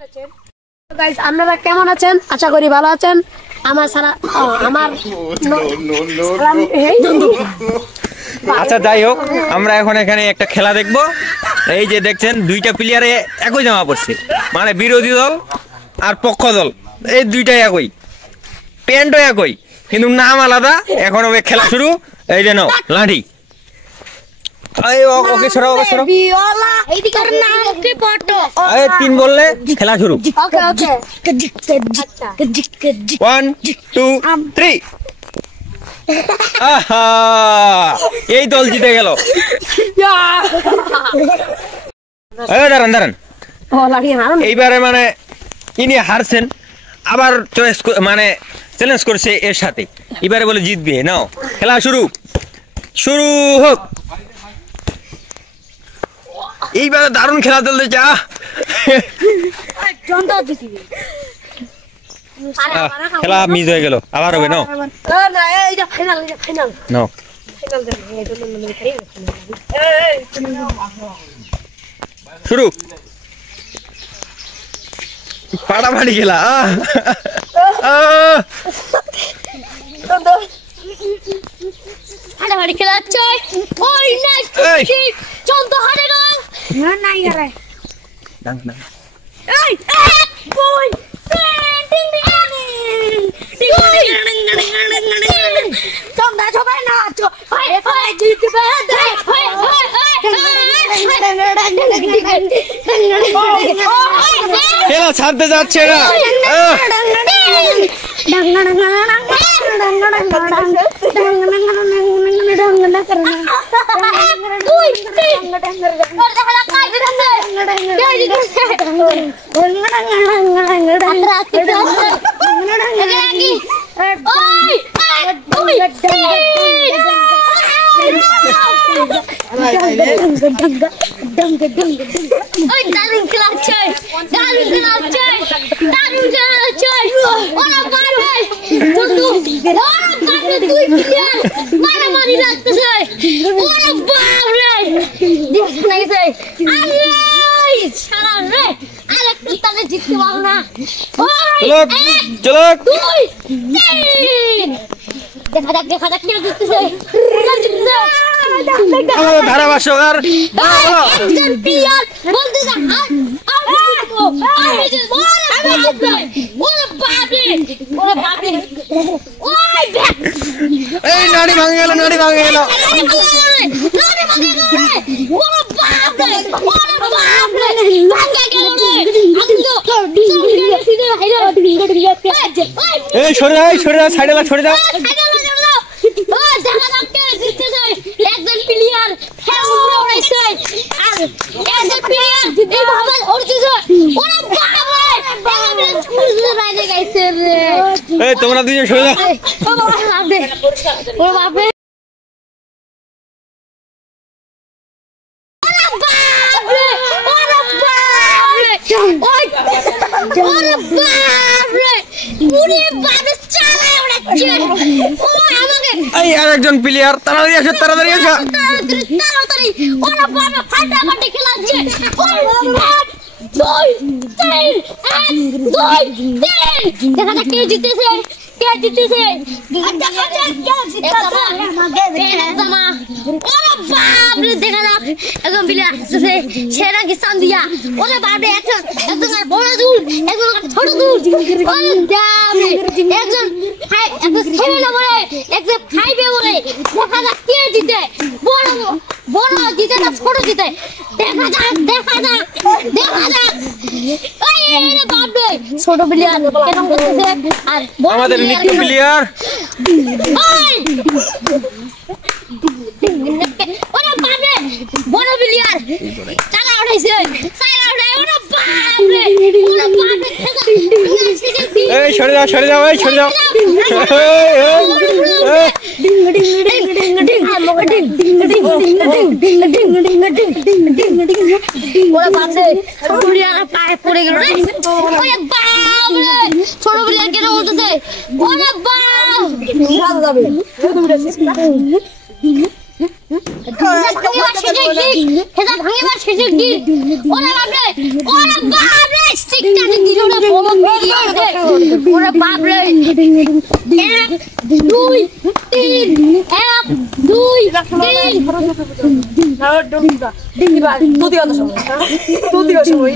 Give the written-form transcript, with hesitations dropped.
Guys আপনারা কেমন আছেন? আশা করি ভালো আছেন। আচ্ছা যাই হোক, আমরা এখন এখানে একটা খেলা দেখবো। এই যে দেখছেন দুইটা প্লেয়ারে একই জামা পড়ছে, মানে বিরোধী দল আর পক্ষ দল এই দুইটাই একই, প্যান্টও একই, কিন্তু নাম আলাদা। এখন হবে খেলা শুরু। এই যে নাও লাঠি, ওকে সরাও, ওকে সরাও। এই তিন বললে খেলা শুরু। 1 2 3। আহা, এই দল জিতে গেল। দাঁড়ান দাঁড়ান, এইবারে মানে ইনি হারছেন, আবার চয়েস মানে চ্যালেঞ্জ করছে এর সাথে, এবারে বলে জিতবে। নাও খেলা শুরু, শুরু হোক। এইবারে দারুণ খেলা চলতেছে। খেলা মিস হয়ে গেল, আবার হবে। নাও নাও শুরু। ফাটাফাটি খেলা। ফাটাফাটি খেলা চল। ওই নাই চল তো হারে গো। না নাই আরে ডাং ডাং। এই বই টিং টিং টিং তোমরা সবাই নাচো। হায় হায় জিতবে দে। হায় হায় খেলা ছাড়তে যাচ্ছে না। ধারাভাষ্যকার এই নাড়ি ভাঙে গেল, নাড়ি ভাঙে গেল। এই সরে যাও, সরে যাও, সাইডে লাগ, সরে যাও। একজন প্লেয়ার তোমরা দুজন সরে যাও। এই আর একজন প্লেয়ার, তাড়াতাড়ি আসো, তাড়াতাড়ি আসো। কে জিতেছে, কে জিতেছে? দেখা যাক একজন প্লেয়ার আসতেছে, সেরা কি সান্দিয়া। ওরে বাপরে, একজন বড় দুল, একজন ছোট দুল। একজন খেলে বলে, একজন খাইবে বলে। দেখা যাক কে জিতে, বড় বড় জিতে না ছোট জিতে। দেখা যাক, দেখা যাক, দেখা যাক। ছোট প্লেয়ার কেমন করতেছে, আর আমাদের নিত্য প্লেয়ার ওরা বাপরে বড় প্লেয়ার চালা উঠাইছে, চালা উঠাই। ওরা বাপরে, ওরা বাপরে। এই সরে যাও, সরে যাও, এই সরে যাও। ওরা বাপরে ছোট প্লেয়ার পায়ে পড়ে গেল। ওরে বাপরে, ছোট প্লেয়ার কেন উঠেছে? ওরে বাপ ভাঙিবার শেষে কি? ওরে বাপরে, ওরে বাপরে। টিকটা দিল রে বড় মিডিয়া রে ওরে বাপ রে 1 2 3 1 2 3 তুই